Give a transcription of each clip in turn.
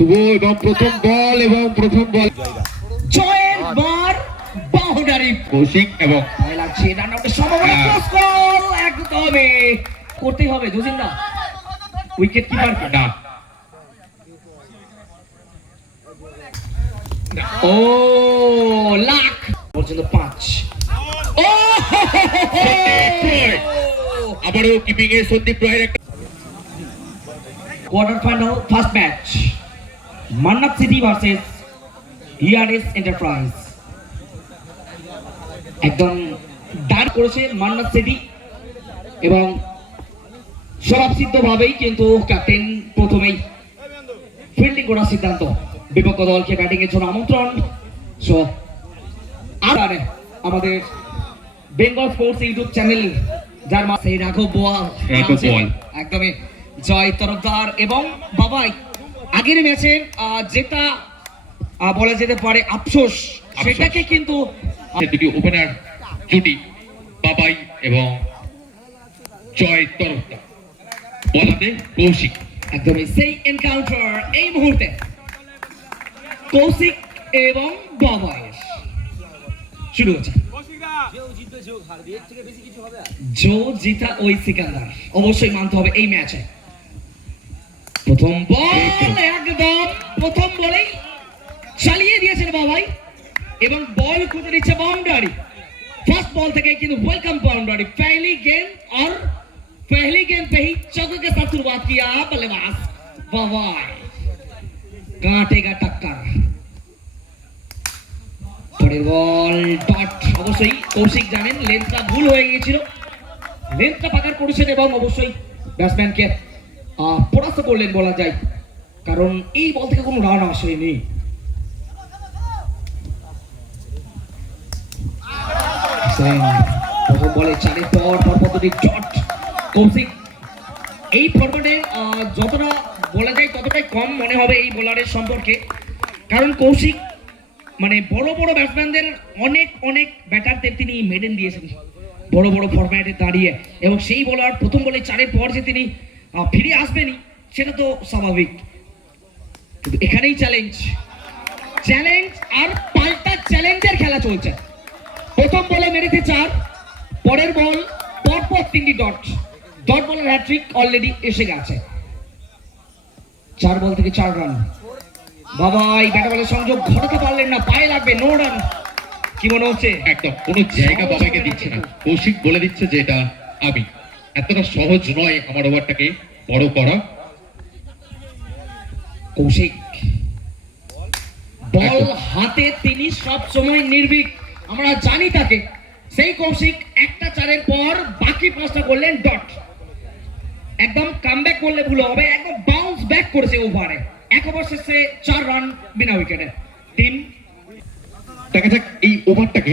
শুভ এবং প্রথম বল জয়ের বার বাউন্ডারি কৌশিক এবং ভয় লাগছে রান আউটের সম্ভাবনা ক্রস কল একদমই করতে হবে জজিন্দা উইকেট কিপার না ও লাখ পর্যন্ত 5 ও আবারও কিপিং এ সন্দীপ রয়ের একটা কোয়ার্টার ফাইনাল ফার্স্ট ম্যাচ মান্নাত সিটি ভার্সেস হিয়ারেস এন্টারপ্রাইজ একদম ডান করেছে মান্নাত সিটি এবং স্বভাবসিদ্ধভাবেই কিন্তু ক্যাপ্টেন প্রথমেই ফিল্ডিং করার সিদ্ধান্ত বিপক্ষ দলকে ব্যাটিং এর জন্য আমন্ত্রণ সো আর আমাদের বেঙ্গল স্পোর্টস ইউটিউব চ্যানেল যার মাঝে রাঘব বোয়াল একদমই জয় তরফদার এবং বাবাই আগের ম্যাচে যেটা বলা যেতে পারে আফসোস সেটাকে কিন্তু দুটি ওপেনার জুটি বাবাই এবং জয় তরফদার বলাতে কৌশিক একদমই সেই এনকাউন্টার এই মুহূর্তে কৌশিক এবং বাবাই শুরু হচ্ছে জো জিতা ওই সিকান্দার অবশ্যই মানতে হবে এই ম্যাচে প্রথম বল একদম প্রথম বলেই চালিয়ে দিয়েছেন বাবাই এবং বল খুঁজে দিচ্ছে বাউন্ডারি फर्स्ट बॉल থেকে কিন্তু वेलकम बाउंड्री पहली गेंद पे ही चौके के साथ शुरुआत किया बल्लेबाज बाबाई काटेगा टक्कर পরের বল ডট অবশ্যই কৌশিক জানেন লেন্থটা ভুল হয়ে গিয়েছিল লেন্থটা পাকার করেছেন এবং অবশ্যই ব্যাটসম্যানকে পরাস্ত করলেন বলা যায় কারণ এই বল থেকে কোনো রান আসেনি প্রথম বলে চারের পর পরপর ডট কৌশিক এই ফরম্যাটে যতটা বলা যায় ততটাই কম মনে হবে এই বোলারের সম্পর্কে কারণ কৌশিক মানে বড় বড় ব্যাটসম্যানদের অনেক ব্যাটারদের তিনি মেডেন দিয়েছেন বড় বড় ফরম্যাটে দাঁড়িয়ে এবং সেই বোলার প্রথম বলে চারের পর যে তিনি ফিরে আসবেনই সেটা তো স্বাভাবিক কিন্তু এখানেই চ্যালেঞ্জ আর পাল্টা চ্যালেঞ্জের খেলা চলছে প্রথম বলে মেরেছে 4 পরের বল পরপর 3টি ডট বলের হ্যাট্রিক অলরেডি এসে গেছে 4 বল থেকে 4 রান বাবাই ব্যাট বলের সংযোগ ঘটাতে পারলেন না পায়ে লাগবে নো রান কি মনে হচ্ছে একদম কোনো জায়গা বাবাইকে দিচ্ছে না কৌশিক বলে দিচ্ছে যে এটা আমি এতটা সহজ নয় আমার ওভারটাকে বড় করা কৌশিক বল হাতে তিনি সব সময় নির্ভীক আমরা জানি তাকে সেই কৌশিক একটা 4-এর পর বাকি 5টা করলেন ডট একদম কামব্যাক করলে ভুল হবে একদম বাউন্স ব্যাক করেছে ওভারে এক ওভার শেষে 4 রান বিনা উইকেটে 3 দেখা যাক এই ওভারটাকে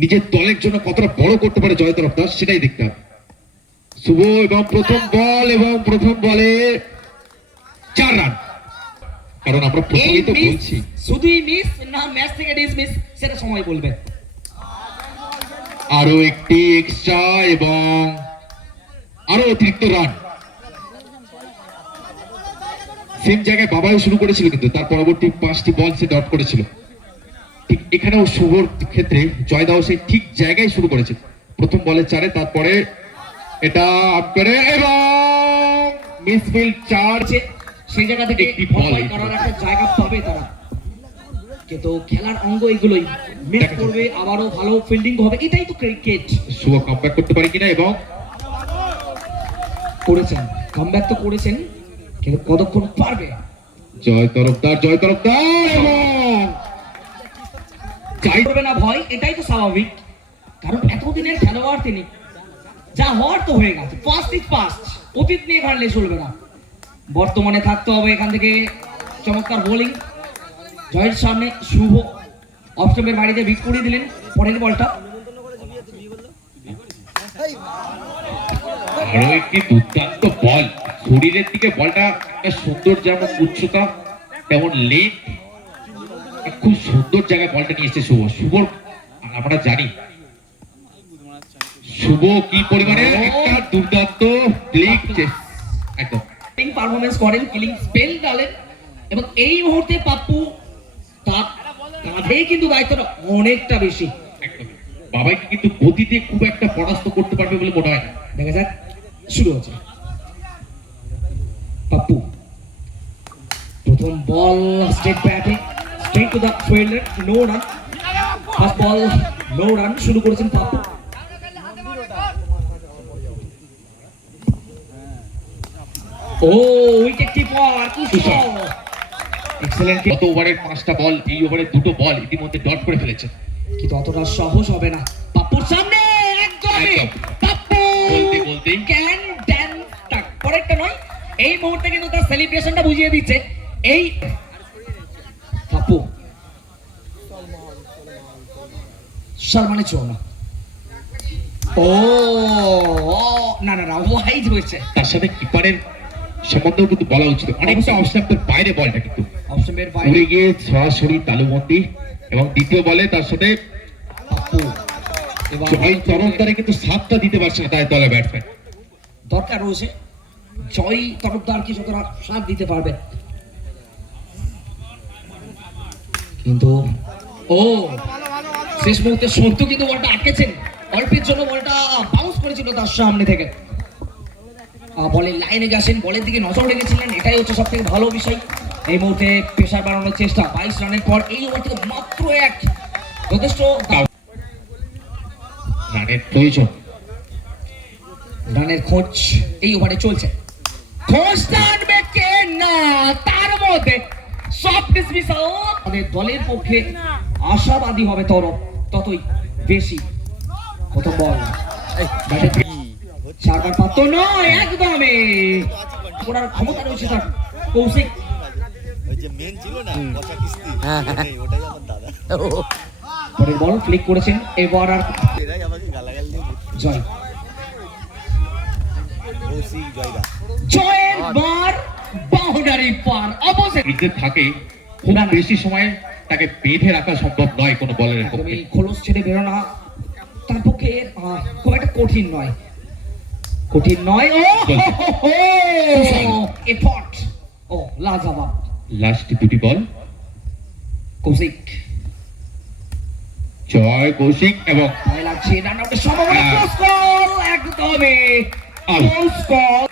নিজের দলের জন্য কতটা বড় করতে পারে জয় তরফদার সেটাই দেখতে হবে শুভ এবং প্রথম বলে 4 রান কারণ আমরা প্রথমেই তো বলছি শুধুই মিস না ম্যাচ থেকে ডিসমিস সেটা সময় বলবে আরো একটি এক্সট্রা এবং আরো অতিরিক্ত রান সেম জায়গায় বাবাই শুরু করেছিল কিন্তু তার পরবর্তী 5টি বল সে ডট করেছিল ঠিক এখানেও শুভর ক্ষেত্রে জয়দাও সেই ঠিক জায়গায় শুরু করেছে প্রথম বলে 4-এ তারপরে এটা আপ করে এবং মিসফিল্ড 4 সেই জায়গা থেকে একটি বল করার একটা জায়গা পাবে তারা কিন্তু খেলার অঙ্গ এগুলোই মিস করবে আবারও ভালো ফিল্ডিং হবে এটাই তো ক্রিকেট শুভ কামব্যাক করতে পারে কিনা এবং করেছেন কামব্যাক তো করেছেন কিন্তু কতক্ষণ পারবে জয় তরফদার এবং চাই করবে না ভয় এটাই তো স্বাভাবিক কারণ এতদিনের খেলোয়াড় তিনি যা হওয়ার তো হয়ে গেছে ফার্স্ট ইজ ফার্স্ট অতীত নিয়ে ঘাড়লে চলবে না বর্তমানে থাকতে হবে এখান থেকে চমৎকার বোলিং জয়ের সামনে শুভ অফস্টাম্পের বাড়িতে বিট করে দিলেন পরের বলটা আরো একটি দুর্দান্ত বল শরীরের দিকে বলটা একটা সুন্দর যেমন উচ্চতা তেমন লেন্থ খুব সুন্দর জায়গায় বলটা নিয়ে এসেছে শুভর আমরা জানি শুভ কি পরিমাণে একটা দুর্দান্ত ব্লিক একদম পারফরম্যান্স করেন কিলিং স্পেল ডালেন এবং এই মুহূর্তে পাপ্পু তার কাঁধে কিন্তু দায়িত্বটা অনেকটা বেশি। একদম বাবাইকে কিন্তু গতিতে খুব একটা পরাস্ত করতে পারবে বলে মনে হয় না। দেখা যাক, শুরু হচ্ছে। পাপ্পু প্রথম বল স্ট্রেট ব্যাটে, straight to the fielder, no run. First ball no run শুরু করেছেন পাপ্পু। ও উইকেট কিপার কুশল, এক্সেলেন্ট। গত ওভারের 5টা বল, এই ওভারে 2টো বল ইতিমধ্যে ডট করে ফেলেছে। কিন্তু অতটা সহজ হবে না পাপ্পুর সামনে। একদমই একদম। পাপ্পু বলতেই ক্যান ড্যান টাক, পরেরটা নয়। এই মুহূর্তে কিন্তু তার সেলিব্রেশনটা বুঝিয়ে দিচ্ছে। এই পাপ্পু শর্মানে ছো না। ও না না না, ওয়াইড হয়েছে। তার সাথে কিপারের সম্বন্ধেও কিন্তু বলা উচিত, অনেকটা অবস্থার বাইরে বলটা কিন্তু অপশনের বাইরে উড়ে গিয়ে সরাসরি তালুবন্দি। এবং দ্বিতীয় বলে তার সাথে পাপ্পু এবার জয় তরফদারে কিন্তু 7টা দিতে পারছে না তাই দলে ব্যাটসম্যান। দরকার রয়েছে জয় তরফদার কি যতটা সাথ দিতে পারবে। কিন্তু ও শেষ মুহূর্তে সন্তু কিন্তু বলটা আটকেছেন, অল্পের জন্য বলটা বাউন্স করেছিল তার সামনে থেকে। বলের লাইনে গেছেন, বলের দিকে নজর রেখেছিলেন, এটাই হচ্ছে সব থেকে ভালো বিষয়। এই মুহূর্তে প্রেসার বাড়ানোর চেষ্টা, 22 রানের পর এই ওভার থেকে মাত্র এক, যথেষ্ট রানের প্রয়োজন। রানের খোঁজ এই ওভারে চলছে। খোঁজ টানবে কে না, তার মধ্যে সব ডিসমিসাল। আমাদের দলের পক্ষে আশাবাদী হবে ততই বেশি। প্রথম বল চারবার পাত্র নয়, একদমই করার ক্ষমতা রয়েছে তার কৌশিক। ওই যে মেন ছিল না বসা কিস্তি, ওটাই আমার দাদা। পরের বল ফ্লিক করেছেন, এবার আর এরাই আমাকে গালাগাল দিয়ে জয় কৌশিক জয়দা। জয়ের বার বাউন্ডারি পার অপোজিট। ক্রিকেট থাকে খুব বেশি সময় তাকে বেঁধে রাখা সম্ভব নয় কোনো বলের পক্ষে। একদমই খোলস ছেড়ে বেরোনা তার পক্ষে খুব একটা কঠিন নয়, কঠিন নয়। ও এফর্ট, ও লাজবাব। লাস্ট 2টি বল কৌশিক জয় কৌশিক এবং ভয় লাগছে রান আউটের সম্ভাবনা। ক্লোজ কল, একদমই Out. Close call.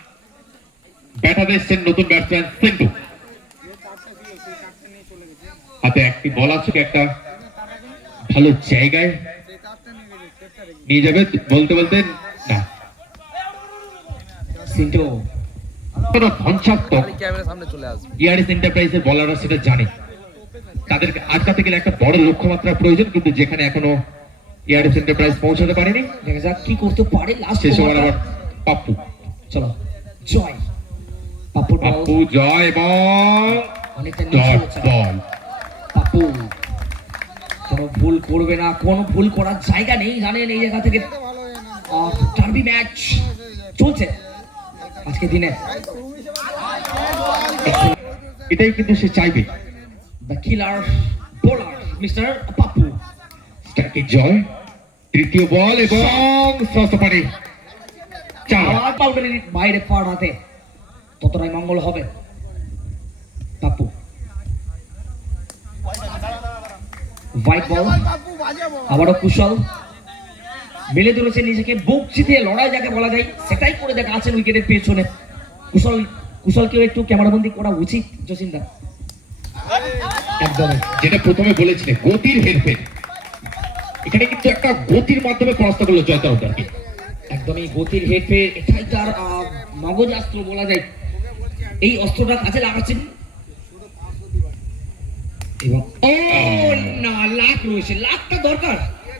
ব্যাটার এসছেন নতুন ব্যাটসম্যান সিন্ধু। হাতে একটি বল আছে, একটা ভালো জায়গায় নিয়ে যাবে বলতে বলতে না সিন্টু কোনো ধ্বংসাত্মক ক্যামেরার সামনে চলে আসবে। ইয়ারিস এন্টারপ্রাইজের বলাররা সেটা জানে। তাদেরকে আটকাতে গেলে একটা বড় লক্ষ্যমাত্রার প্রয়োজন, কিন্তু যেখানে এখনো ইয়ারিস এন্টারপ্রাইজ পৌঁছাতে পারেনি। দেখা যাক কি করতে পারে লাস্ট শেষ ওভার আবার পাপ্পু। চলো জয় পাপ্পুর বল, পাপ্পু জয় এবং অনেকটা নিচে ডট হচ্ছে। বল। পাপ্পু কোনো ভুল করবে না, কোনো ভুল করার জায়গা নেই, জানেন এই জায়গা থেকে ডার্বি ম্যাচ চলছে আজকে দিনে। এটাই কিন্তু সে চাইবে। The killer bowler Mr Pappu. স্ট্রাইকে জয়, তৃতীয় বল এবং সস্তাপারে 4। আবার বাউন্ডারির বাইরে পাড়াতে ততটাই মঙ্গল হবে। পাপ্পু হোয়াইট বল, আবারও কুশল মেলে ধরেছে নিজেকে, বুক চিতিয়ে লড়াই যাকে বলা যায় সেটাই করে দেখা আছেন উইকেটের পেছনে। কুশলকেও একটু ক্যামেরাবন্দি করা উচিত জসিন্দা। একদমই যেটা প্রথমে বলেছিলেন গতির হেরফের, এখানে কিন্তু একটা গতির মাধ্যমে পরাস্ত করলো জয় তরফদারকে। একদমই গতির হেরফের, এটাই তার মগজাস্ত্র বলা যায়। এই অস্ত্রটা কাজে লাগাচ্ছেন এবং ও না, লাখ রয়েছে, লাখটা দরকার।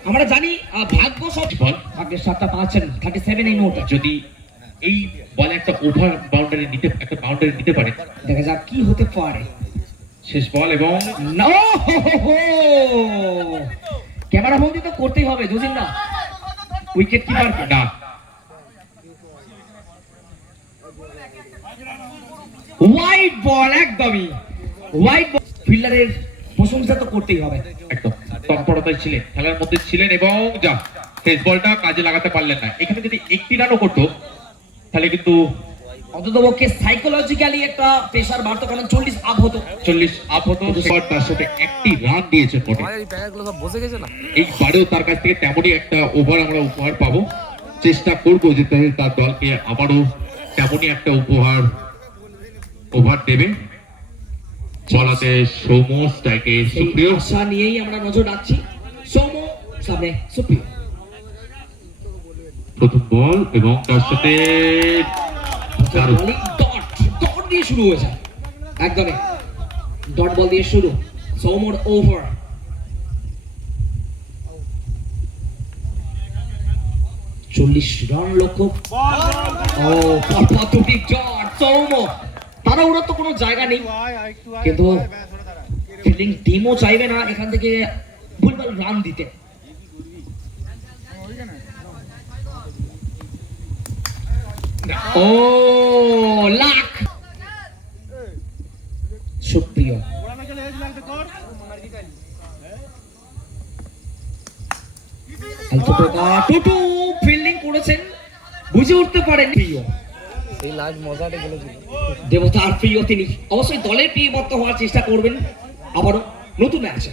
আমরা জানি ভাগ্য সব, বল ভাগ্যের 7টা পাচ্ছেন 37 এই মুহূর্তে। যদি এই বলে একটা ওভার বাউন্ডারি নিতে পারে, দেখা যাক কি হতে পারে। শেষ বল এবং না, ক্যামেরা বন্দি তো করতেই হবে জসিন্দা, উইকেট কিপার না। হোয়াইট বল, একদমই হোয়াইট বল। ফিল্ডারের প্রশংসা তো করতেই হবে। একদম তৎপরতায় ছিলেন, খেলার মধ্যে ছিলেন এবং যা শেষ বলটা কাজে লাগাতে পারলেন না। এখানে যদি একটি রানও করতো তাহলে কিন্তু অন্ততপক্ষে সাইকোলজিক্যালি একটা প্রেশার বাড়তো, কারণ 40 আপ হতো। 40 আপ হতো, তার সাথে একটি রান দিয়েছে মোটে। এইবারেও তার কাছ থেকে তেমনই একটা ওভার আমরা উপহার পাবো। চেষ্টা করবো যে তার দলকে আবারও তেমনই একটা ওভার দেবে। বলাতে সৌম্য, স্ট্রাইকে এই সুপ্রিয়। আশা নিয়েই আমরা নজর রাখছি। সৌম্য সামনে সুপ্রিয়। প্রথম বল এবং তার সাথে দারুণ। ডট দিয়ে শুরু হয়েছে, একদমই ডট বল দিয়ে শুরু। সৌম্যর ওভার। চল্লিশ রান লক্ষ্য। ও পরপর দুটি ডট। সৌম্য তাড়াহুড়োর তো কোনো জায়গা নেই, কিন্তু ফিল্ডিং টিমও চাইবে না এখান থেকে ভুলভাল রান দিতে। ও লাখ সুপ্রিয়। টুটু ফিল্ডিং করেছেন, বুঝে উঠতে পারেন প্রিয়। এই লাস্ট মজাটা গেলেছিল। দেবতার প্রিয় তিনি, অবশ্যই দলের প্রিয়বর্ত হওয়ার চেষ্টা করবেন আবারও নতুন ম্যাচে।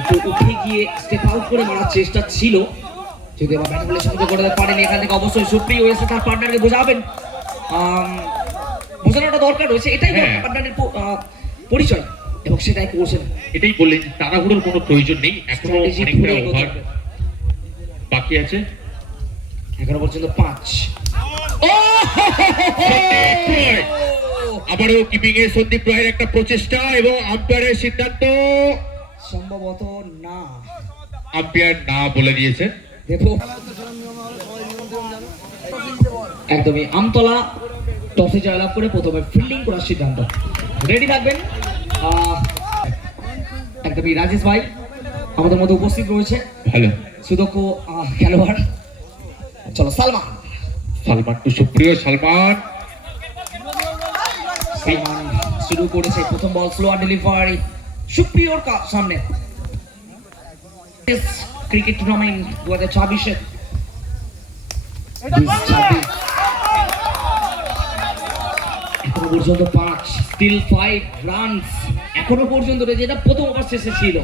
একটু উঠে গিয়ে স্টেপ আউট করে মারার চেষ্টা ছিল, যদি আবার ব্যাট বলে সংযোগ করতে পারেন। এখান থেকে অবশ্যই সুপ্রিয় এসে তার পার্টনারকে বোঝাবেন, বোঝানোটা দরকার রয়েছে, এটাই পার্টনারের পরিচয় এবং সেটাই করছেন। এটাই বললেন, তাড়াহুড়োর কোনো প্রয়োজন নেই, এখনো অনেকটা ওভার বাকি আছে। 11 পর্যন্ত 5। আবারও কিপিং এ সন্দীপ রায়ের একটা প্রচেষ্টা এবং আম্পায়ারের সিদ্ধান্ত সম্ভবত না, আম্পায়ার না বলে দিয়েছেন। দেখো একদমই আমতলা টসে জয়লাভ করে প্রথমে ফিল্ডিং করার সিদ্ধান্ত। রেডি থাকবেন একদমই রাজেশ ভাই আমাদের মধ্যে উপস্থিত রয়েছে, ভালো সুদক্ষ খেলোয়াড়। চলো সালমান টু সুপ্রিয়। সালমান শুরু করেছে, প্রথম বল স্লোয়ার ডেলিভারি সুপ্রিয়র সামনে। ক্রিকেট টুর্নামেন্ট 2024 এখনো পর্যন্ত 5, স্টিল 5 রানস এখনো পর্যন্ত রয়েছে, যেটা প্রথম ওভার শেষে ছিল।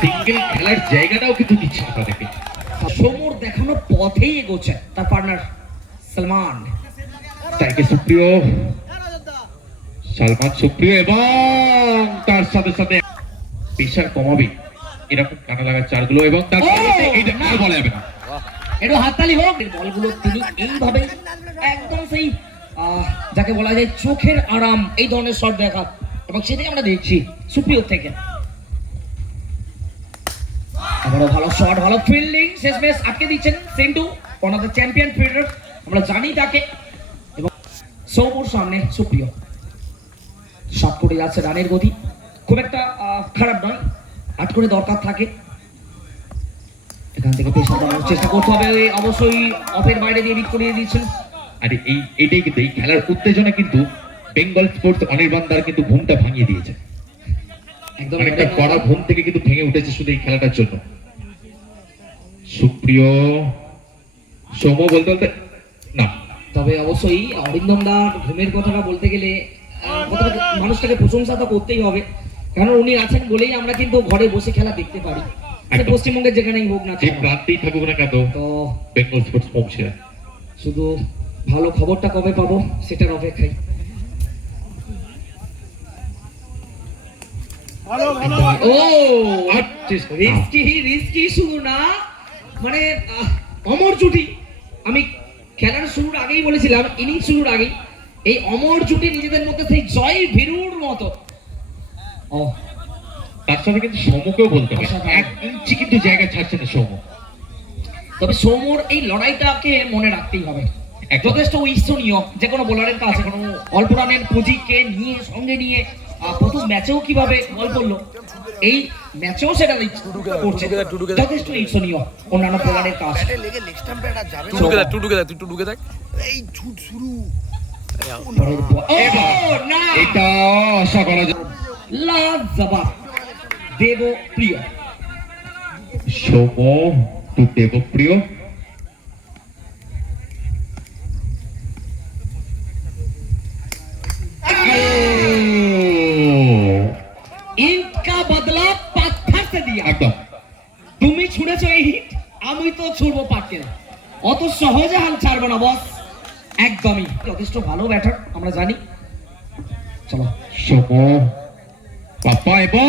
সিঙ্গেল খেলার জায়গাটাও কিন্তু দিচ্ছে না তাদেরকে। সমর দেখানো পথেই এগোচ্ছে তার পার্টনার সালমান। তাইকে সুপ্রিয়, সালমান সুপ্রিয় এবং তার সাথে সাথে প্রেশার কমাবে এরকম কানা লাগা চারগুলো এবং তার এইটা না বলা যাবে না। একটু হাততালি হোক। বলগুলো তিনি এইভাবে একদম সেই যাকে বলা যায় চোখের আরাম, এই ধরনের শট দেখা, এবং সেটাই আমরা দেখছি সুপ্রিয় থেকে। আবারও ভালো শট, ভালো ফিল্ডিং, শেষমেশ আটকে দিচ্ছেন Sintu, one of the champion fielder, আমরা জানি তাকে। এবং সৌম্যর সামনে সুপ্রিয় শট করে যাচ্ছে, রানের গতি খুব একটা খারাপ নয়, 8 করে দরকার থাকে। এখান থেকে পেশা দেওয়ার চেষ্টা করতে হবে, অবশ্যই অফের বাইরে দিয়ে বিট করিয়ে দিচ্ছেন। আর এইটাই কিন্তু এই খেলার উত্তেজনা কিন্তু বেঙ্গল স্পোর্টস অনির্বাণদার কিন্তু ঘুমটা ভাঙিয়ে দিয়েছে। একদম অনেকটা কড়া ঘুম থেকে কিন্তু ভেঙে উঠেছে শুধু এই খেলাটার জন্য। সুপ্রিয় সৌম্য বলতে বলতে না, তবে অবশ্যই অরিন্দম দার ঘুমের কথাটা বলতে গেলে মানুষটাকে প্রশংসা তো করতেই হবে, কারণ উনি আছেন বলেই আমরা কিন্তু ঘরে বসে খেলা দেখতে পারি, পশ্চিমবঙ্গের যেখানেই হোক না যে প্রান্তেই থাকুক না কেন, তো বেঙ্গল স্পোর্টস পৌঁছে। শুধু ভালো খবরটা কবে পাবো সেটার অপেক্ষায়। ও রিস্কি শুরু না, মানে অমর জুটি। আমি খেলার শুরুর আগেই বলেছিলাম, ইনিংস শুরুর আগেই এই অমর জুটি নিজেদের মধ্যে সেই জয় ভীরুর মতো। তার সাথে কিন্তু সৌম্যকেও বলতে হবে, 1 ইঞ্চি কিন্তু জায়গা ছাড়ছে না সৌম্য। তবে সৌম্যর এই লড়াইটাকে মনে রাখতেই হবে, যথেষ্ট ঈর্ষণীয় যে কোনো বোলারের কাছে। কোনো অল্প রানের পুঁজিকে নিয়ে সঙ্গে নিয়ে প্রথম ম্যাচেও কিভাবে বল করলো, এই ম্যাচেও সেটা করছে, যথেষ্ট ঈর্ষণীয় অন্যান্য বোলারের কাছে। এটা আশা করা যায় লাজবাব দেবপ্রিয়। সৌম টু দেবপ্রিয়। ईंट का बदला पत्थर से दिया। একদম তুমি ছুঁড়েছো এই হিট, আমি তো ছুড়বো পাটকে না। অত সহজে হাল ছাড়বো না বস, একদমই। যথেষ্ট ভালো ব্যাটার আমরা জানি। চলো সৌম বাপ্পা এবং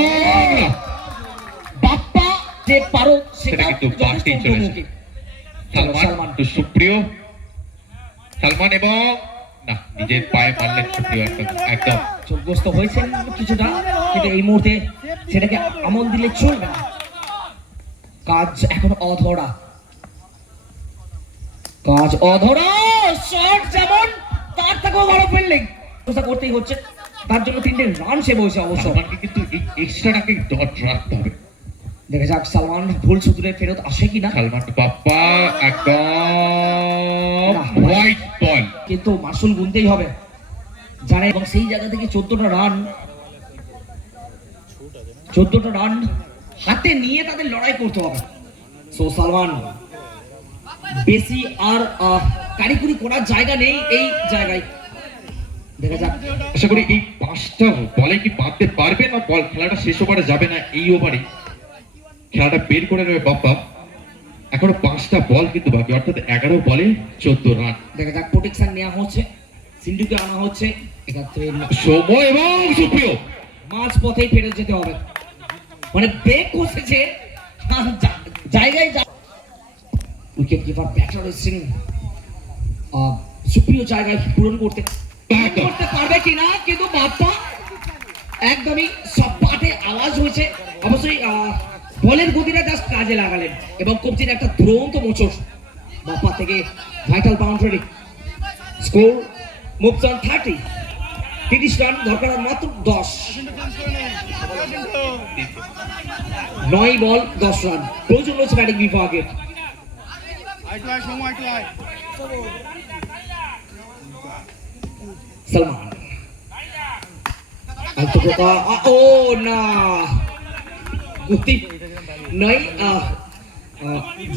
বাপ্পা যে পারো সেটা সেটা কিন্তু যথেষ্ট বাড়তেই চলেছে। উন্নতি। চলো, সালমান টু সুপ্রিয়। সালমান এবং না, নিজের পায়ে মারলেন সুপ্রিয়। একদম একদম চোখগ্রস্ত হয়েছেন কিছুটা, কিন্তু এই মুহূর্তে সেটাকে আমল দিলে চলবে না। কাজ এখন অধরা, কাজ অধরা। শট যেমন তার থেকেও বড় ফিল্ডিং করতেই হচ্ছে, তার জন্য 3টে রান সে বসে অবশ্য। সালমানকে কিন্তু এই এক্সট্রাটাকে ডট রাখতে হবে। দেখা যাক সালমান ভুল সূত্রে ফেরত আসে কিনা। সালমান টু বাপ্পা একদম হোয়াইট বল। কিন্তু মাসুল গুনতেই হবে জানে, এবং সেই জায়গা থেকে 14টা রান হাতে নিয়ে তাদের লড়াই করতে হবে। সো সালমান বেশি আর কারিকুরি করার জায়গা নেই এই জায়গায়। দেখা যাক আশা করি এই 5টা বলে কি বাঁধতে পারবে না, বল খেলাটা শেষ ওভারে যাবে না, এই ওভারে খেলাটা বের করে নেবে বাপ্পা। এখনো 5টা বল কিন্তু বাকি, অর্থাৎ 11 বলে 14 রান। দেখা যাক প্রোটেকশন নেওয়া হচ্ছে, সিন্ধুকে আনা হচ্ছে। এক্ষেত্রে সময় এবং সুপ্রিয় মাঝ পথেই ফেরত যেতে হবে, মানে ব্রেক কষেছে জায়গায়। উইকেট কিপার ব্যাটার এসেছেন সুপ্রিয় জায়গায় পূরণ করতে পারবে কিনা, কিন্তু বাপ্পা একদমই সপাটে আওয়াজ হয়েছে। অবশ্যই বলের গতিটা জাস্ট কাজে লাগালেন, এবং কবজির একটা দুরন্ত মোচড় বাপ্পা থেকে vital boundary. Score moves on 30 run, দরকার মাত্র 10। 9 বল 10 রান প্রয়োজন রয়েছে ব্যাটিং বিভাগের। সালমান ও না, গতি নয়,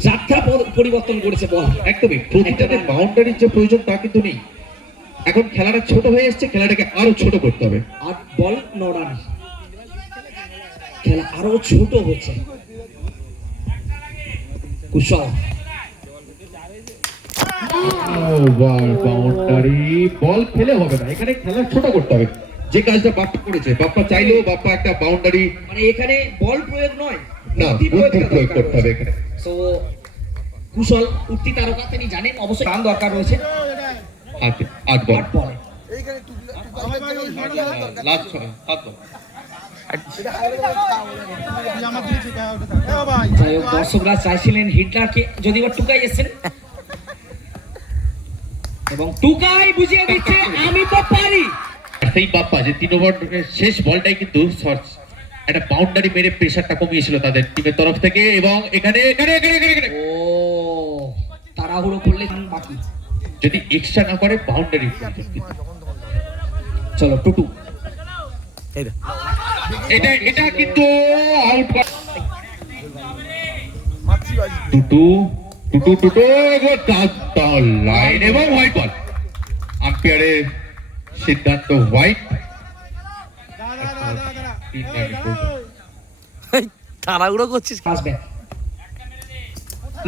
যাত্রা পরিবর্তন করেছে বল। একদমই প্রতিটাতে বাউন্ডারির যে প্রয়োজন তা কিন্তু নেই। এখন খেলাটা ছোট হয়ে এসছে, খেলাটাকে আরো ছোট করতে হবে। 8 বল 9 রান, খেলা আরো ছোট হচ্ছে। কুশল বাউন্ডারি বল ফেলে হবে না, এখানে খেলা ছোট করতে হবে। যে কাজটা বাপ্পা করেছে, বাপ্পা চাইলেও বাপ্পা একটা বাউন্ডারি, মানে এখানে বল প্রয়োগ নয়, না বুদ্ধি বুদ্ধি প্রয়োগটা প্রয়োগ দরকার করতে হবে রয়েছে। এখানে। সো কুশল উঠতি তারকা, তিনি জানেন অবশ্যই রান দরকার রয়েছে। 8 বল 8 বলে লাস্ট 7 বল। যাই হোক, দর্শকরা চাইছিলেন হিটলারকে, যদি বা টুকাই এসেছেন, এবং টুকাই বুঝিয়ে দিচ্ছে আমি তো পারি। সেই বাপ্পা যে 3 ওভার শেষ বলটাই কিন্তু একটা বাউন্ডারি মেরে প্রেসারটা কমিয়েছিল তাদের টিমের তরফ থেকে। এবং এখানে এখানে এখানে এখানে এখানে ও তাড়াহুড়ো করলে বাকি, যদি এক্সট্রা না করে বাউন্ডারি। চলো টুটু, এটা এটা কিন্তু আউট। টুটু টুটু টুটু লাইন এবং হোয়াইট বল। আম্পায়ারের সিদ্ধান্ত হোয়াইট। তাড়াহুড়ো করছিস। আসবে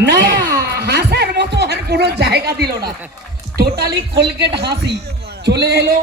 না, হাসার মতো আর কোনো জায়গা দিল না, টোটালি কোলগেট হাসি চলে এলো।